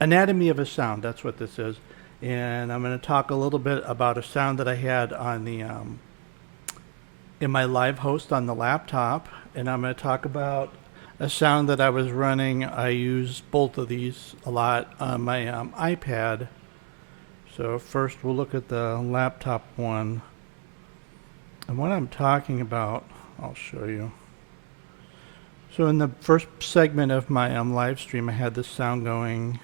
Anatomy of a sound, that's what this is. And I'm going to talk a little bit about a sound that I had on the in my live host on the laptop, and I'm going to talk about a sound that I was running. I use both of these a lot on my iPad. So first we'll look at the laptop one. And what I'm talking about, I'll show you. So in the first segment of my live stream, I had this sound going.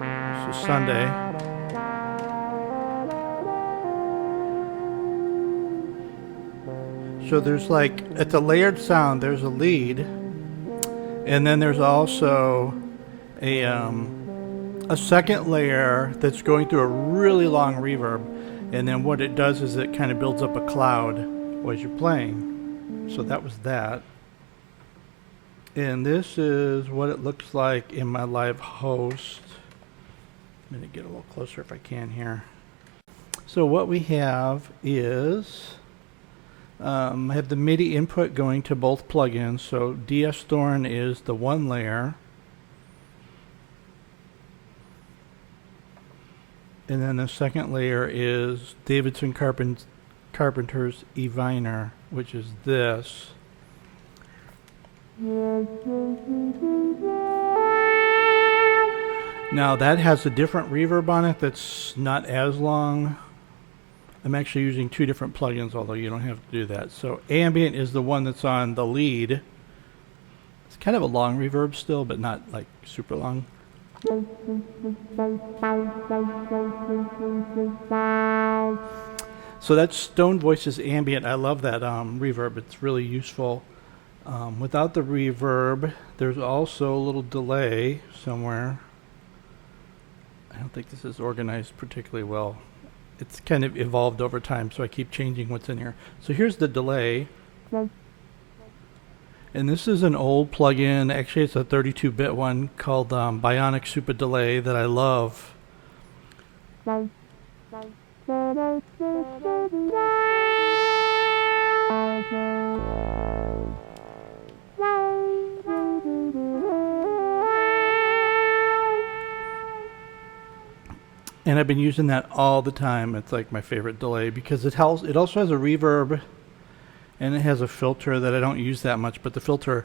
This is Sunday. So there's like, at the layered sound, there's a lead, and then there's also a second layer that's going through a really long reverb, and then what it does is it kind of builds up a cloud as you're playing. So that was that. And this is what it looks like in my live host. I'm going to get a little closer if I can here. So what we have is I have the MIDI input going to both plugins. So DS Thorn is the one layer. And then the second layer is Davidson Carpenter's EVINER, which is this. Now that has a different reverb on it that's not as long. I'm actually using two different plugins, although you don't have to do that. So ambient is the one that's on the lead. It's kind of a long reverb still, but not like super long. So that's Stone Voice's ambient. I love that reverb. It's really useful. Without the reverb, there's also a little delay somewhere. I don't think this is organized particularly well. It's kind of evolved over time, so I keep changing what's in here. So here's the delay. And this is an old plugin. Actually, it's a 32-bit one called Bionic Super Delay that I love. And I've been using that all the time. It's like my favorite delay because it also has a reverb and it has a filter that I don't use that much, but the filter,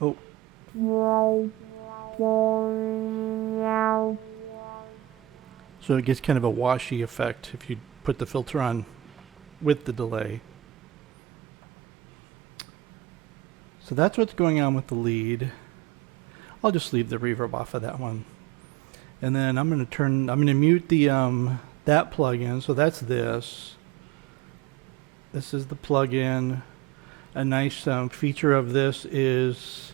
so it gets kind of a washy effect if you put the filter on with the delay. So that's what's going on with the lead. I'll just leave the reverb off of that one. And then I'm going to mute the that plugin. So that's this. This is the plugin. A nice feature of this is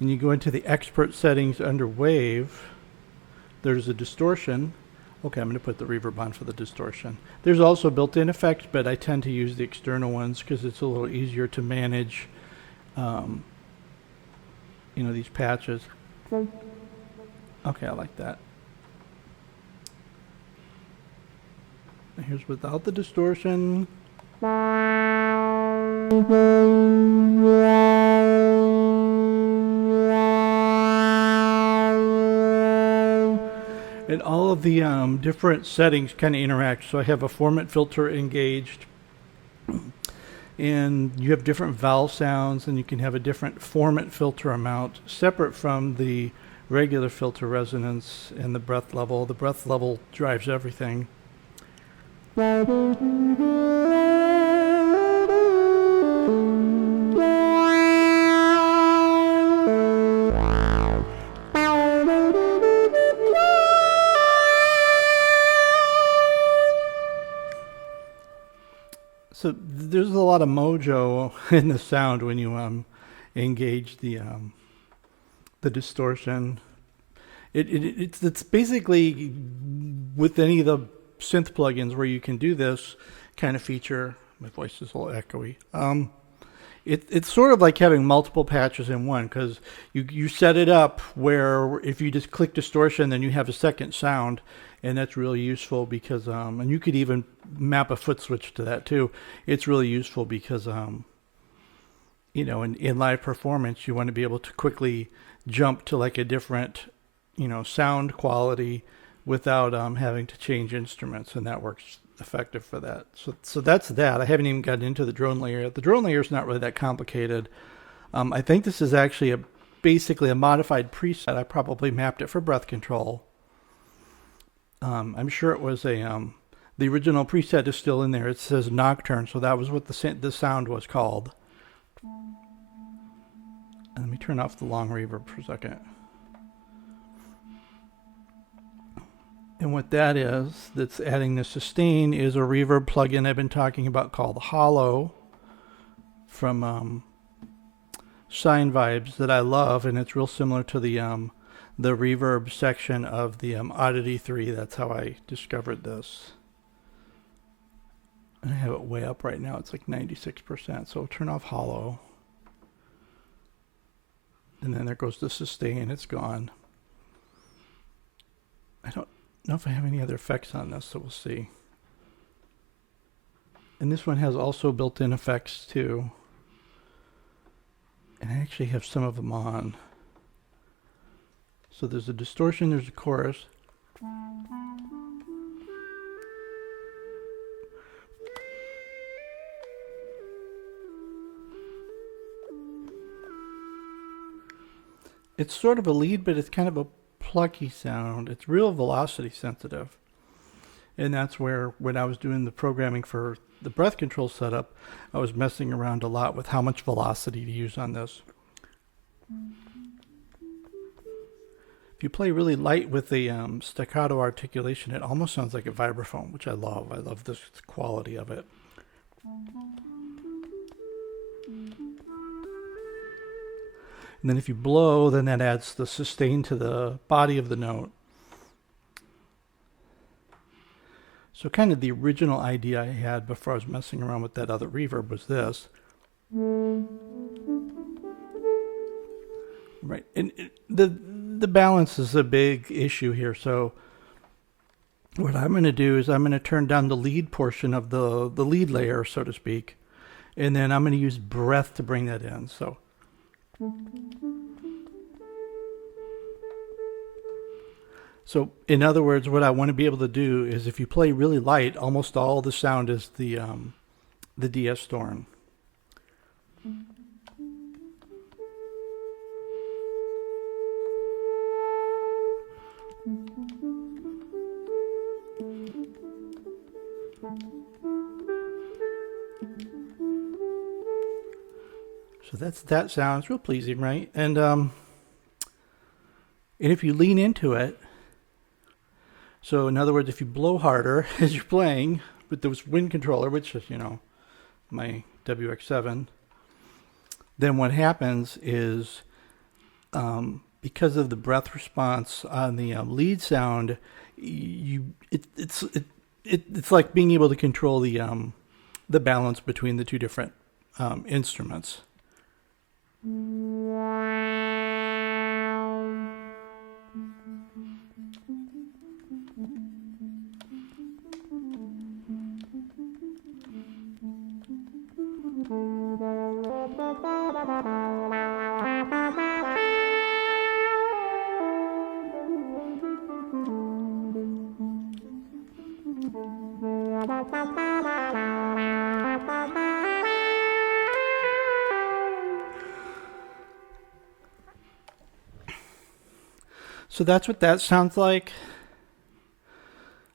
when you go into the expert settings under wave, there's a distortion. Okay, I'm going to put the reverb on for the distortion. There's also built-in effects, but I tend to use the external ones because it's a little easier to manage these patches. Okay, I like that. Here's without the distortion. And all of the different settings kind of interact. So I have a formant filter engaged. And you have different vowel sounds, and you can have a different formant filter amount separate from the regular filter resonance and the breath level. The breath level drives everything. So there's a lot of mojo in the sound when you engage the distortion. It's basically with any of the synth plugins where you can do this kind of feature. My voice is a little echoey. It's sort of like having multiple patches in one because you set it up where if you just click distortion, then you have a second sound. And that's really useful because, and you could even map a foot switch to that too. It's really useful because you know, in live performance, you want to be able to quickly jump to like a different, you know, sound quality without having to change instruments, and that works effective for that. So that's that. I haven't even gotten into the drone layer yet. The drone layer is not really that complicated. I think this is actually basically a modified preset. I probably mapped it for breath control. I'm sure it was the original preset is still in there. It says Nocturne, so that was what the sound was called. And let me turn off the long reverb for a second. And what that is, that's adding the sustain, is a reverb plugin I've been talking about called Hollow from Sine Vibes that I love, and it's real similar to the reverb section of the Oddity 3. That's how I discovered this. And I have it way up right now. It's like 96%. So I'll turn off Hollow. And then there goes the sustain. It's gone. I don't know if I have any other effects on this, so we'll see. And this one has also built-in effects too. And I actually have some of them on. So there's a distortion, there's a chorus. It's sort of a lead, but it's kind of a plucky sound. It's real velocity sensitive. And that's where, when I was doing the programming for the breath control setup, I was messing around a lot with how much velocity to use on this. If you play really light with the staccato articulation, it almost sounds like a vibraphone, which I love. I love this quality of it. And then if you blow, then that adds the sustain to the body of the note. So kind of the original idea I had before I was messing around with that other reverb was this. Right, and the balance is a big issue here. So what I'm going to do is I'm going to turn down the lead portion of the lead layer, so to speak, and then I'm going to use breath to bring that in. So in other words, what I want to be able to do is if you play really light, almost all the sound is the DS Thorn. So that's that sound. It's real pleasing, right? And if you lean into it, so in other words, if you blow harder as you're playing with this wind controller, which is, you know, my WX7, then what happens is because of the breath response on the lead sound, it's like being able to control the balance between the two different instruments. So that's what that sounds like.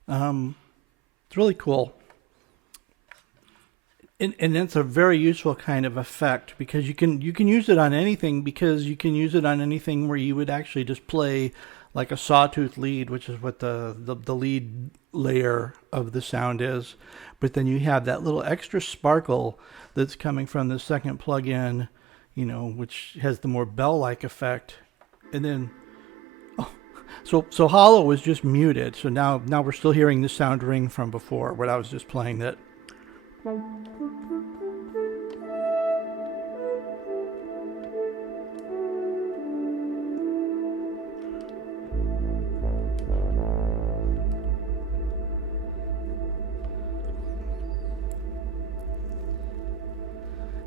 It's really cool. And it's a very useful kind of effect because you can use it on anything, because you can use it on anything where you would actually just play like a sawtooth lead, which is what the lead layer of the sound is. But then you have that little extra sparkle that's coming from the second plug-in, you know, which has the more bell-like effect. And then so Hollow was just muted. So now we're still hearing the sound ring from before, what I was just playing that.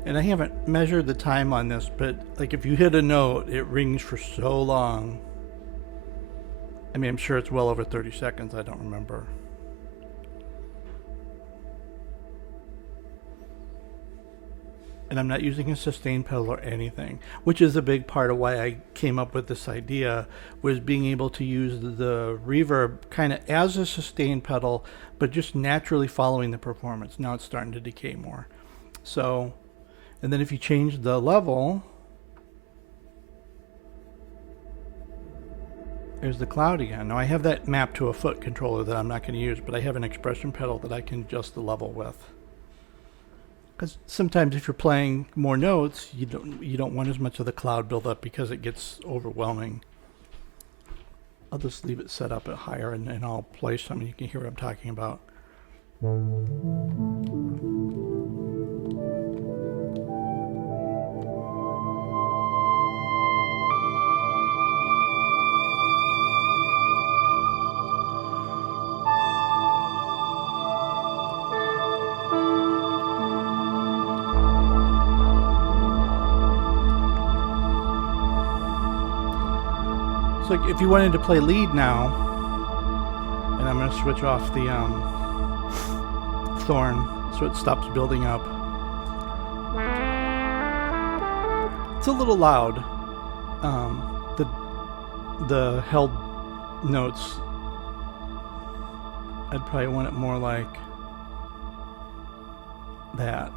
And I haven't measured the time on this, but like if you hit a note, it rings for so long. I mean, I'm sure it's well over 30 seconds. I don't remember. And I'm not using a sustain pedal or anything, which is a big part of why I came up with this idea, was being able to use the reverb kind of as a sustain pedal, but just naturally following the performance. Now it's starting to decay more. So, and then if you change the level, there's the cloud again. Now I have that mapped to a foot controller that I'm not going to use, but I have an expression pedal that I can adjust the level with. Because sometimes if you're playing more notes, you don't want as much of the cloud buildup because it gets overwhelming. I'll just leave it set up at higher, and I'll play some and you can hear what I'm talking about. So if you wanted to play lead now, and I'm going to switch off the Thorn so it stops building up. It's a little loud. The held notes, I'd probably want it more like that.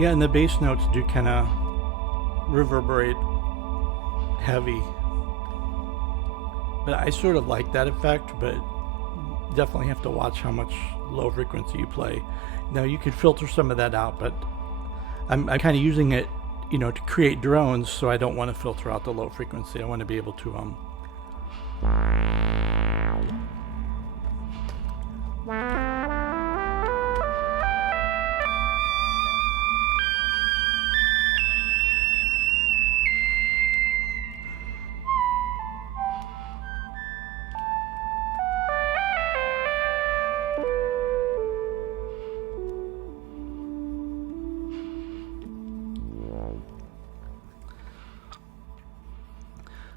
Yeah, and the bass notes do kind of reverberate heavy. But I sort of like that effect, but definitely have to watch how much low frequency you play. Now you could filter some of that out, but I'm kind of using it, to create drones, so I don't want to filter out the low frequency. I want to be able to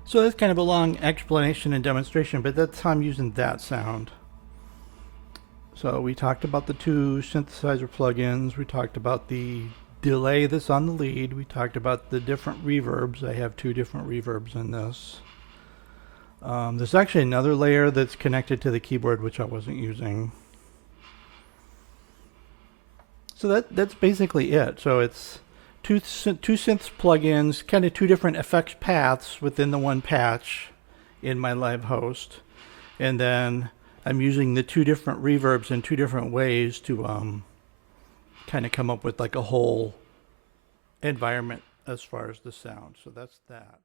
So that's kind of a long explanation and demonstration, but that's how I'm using that sound. So we talked about the two synthesizer plugins. We talked about the delay that's on the lead. We talked about the different reverbs. I have two different reverbs in this. There's actually another layer that's connected to the keyboard, which I wasn't using. So that's basically it. So it's two synths plugins, kind of two different effects paths within the one patch in my live host, and then I'm using the two different reverbs in two different ways to kind of come up with like a whole environment as far as the sound. So that's that.